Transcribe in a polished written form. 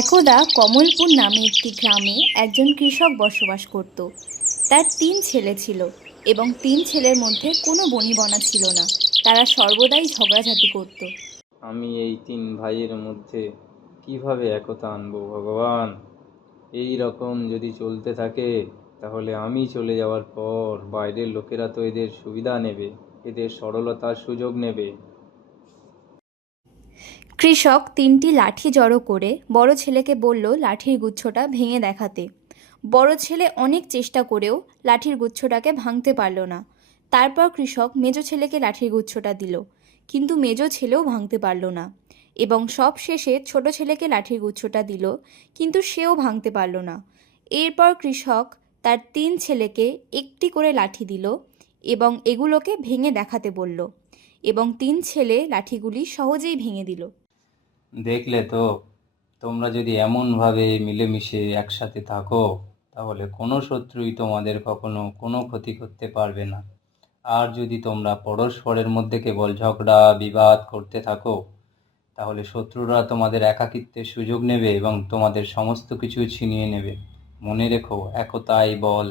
একদা কমলপুর নামে একটি গ্রামে একজন কৃষক বসবাস করত। তার 3 ছেলে ছিল এবং 3 ছেলের মধ্যে কোনো বনিবনা ছিল না। তারা সর্বদাই ঝগড়াঝাটি করত। আমি এই তিন ভাইয়ের মধ্যে কিভাবে একতা আনবো ভগবান? এই রকম যদি চলতে থাকে তাহলে আমি চলে যাওয়ার পর বাইরের লোকেরা তো এদের সুবিধা নেবে, এদের সরলতার সুযোগ নেবে। কৃষক 3টি লাঠি জড়ো করে বড় ছেলেকে বলল লাঠির গুচ্ছটা ভেঙে দেখাতে। বড় ছেলে অনেক চেষ্টা করেও লাঠির গুচ্ছটাকে ভাঙতে পারল না। তারপর কৃষক মেজ ছেলেকে লাঠির গুচ্ছটা দিল, কিন্তু মেজ ছেলেও ভাঙতে পারল না। এবং সব শেষে ছোট ছেলেকে লাঠির গুচ্ছটা দিল, কিন্তু সেও ভাঙতে পারল না। এরপর কৃষক তার 3 ছেলেকে একটি করে লাঠি দিল এবং এগুলোকে ভেঙে দেখাতে বলল, এবং 3 ছেলে লাঠিগুলি সহজেই ভেঙে দিল। দেখলে তো, তোমরা যদি এমনভাবে মিলেমিশে একসাথে থাকো তাহলে কোনো শত্রুই তোমাদের কখনো কোনো ক্ষতি করতে পারবে না। আর যদি তোমরা পরস্পরের মধ্যে কেবল ঝগড়া বিবাদ করতে থাকো তাহলে শত্রুরা তোমাদের একাকিত্বের সুযোগ নেবে এবং তোমাদের সমস্ত কিছু ছিনিয়ে নেবে। মনে রেখো, একতাই বল।